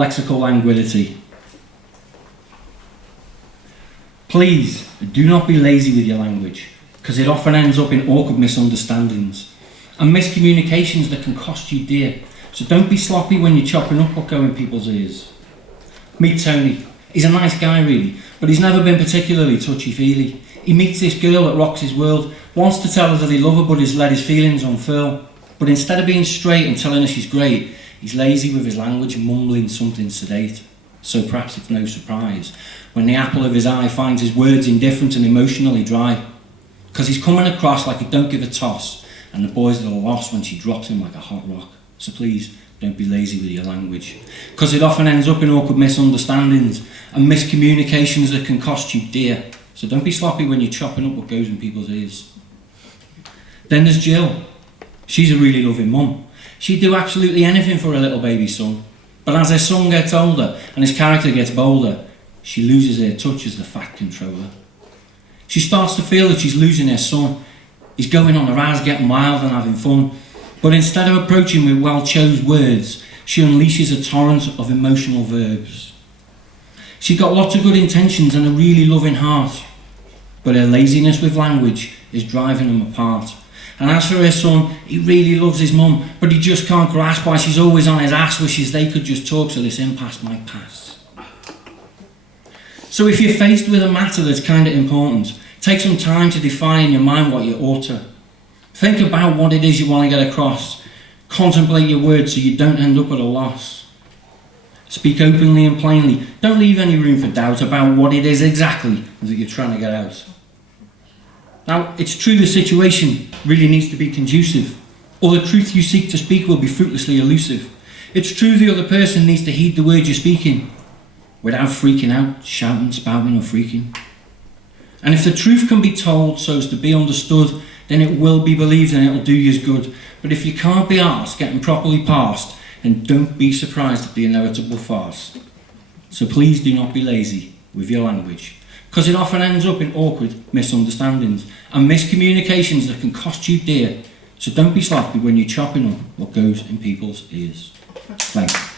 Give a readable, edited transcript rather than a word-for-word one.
Lexical languidity. Please do not be lazy with your language, because it often ends up in awkward misunderstandings and miscommunications that can cost you dear. So don't be sloppy when you're chopping up what goes in people's ears. Meet Tony. He's a nice guy really, but he's never been particularly touchy-feely. He meets this girl that rocks his world, wants to tell her that he loves her but he's let his feelings unfurl. But instead of being straight and telling her she's great, he's lazy with his language, mumbling something sedate. So perhaps it's no surprise when the apple of his eye finds his words indifferent and emotionally dry. Because he's coming across like he don't give a toss, and the boy's at a loss when she drops him like a hot rock. So please, don't be lazy with your language, because it often ends up in awkward misunderstandings and miscommunications that can cost you dear. So don't be sloppy when you're chopping up what goes in people's ears. Then there's Jill. She's a really loving mum. She'd do absolutely anything for her little baby son. But as her son gets older and his character gets bolder, she loses her touch as the fact controller. She starts to feel that she's losing her son. He's going on the rise, getting wild and having fun. But instead of approaching with well-chose words, she unleashes a torrent of emotional verbs. She's got lots of good intentions and a really loving heart, but her laziness with language is driving them apart. And as for her son, he really loves his mum, but he just can't grasp why she's always on his ass, wishes they could just talk so this impasse might pass. So if you're faced with a matter that's kind of important, take some time to define in your mind what you ought to. Think about what it is you want to get across. Contemplate your words so you don't end up at a loss. Speak openly and plainly. Don't leave any room for doubt about what it is exactly that you're trying to get out. Now, it's true the situation really needs to be conducive, or the truth you seek to speak will be fruitlessly elusive. It's true the other person needs to heed the words you're speaking, without freaking out, shouting, spouting or freaking. And if the truth can be told so as to be understood, then it will be believed and it'll do you good. But if you can't be asked getting properly passed, then don't be surprised at the inevitable farce. So please do not be lazy with your language, because it often ends up in awkward misunderstandings and miscommunications that can cost you dear. So don't be sloppy when you're chopping up what goes in people's ears. Thanks.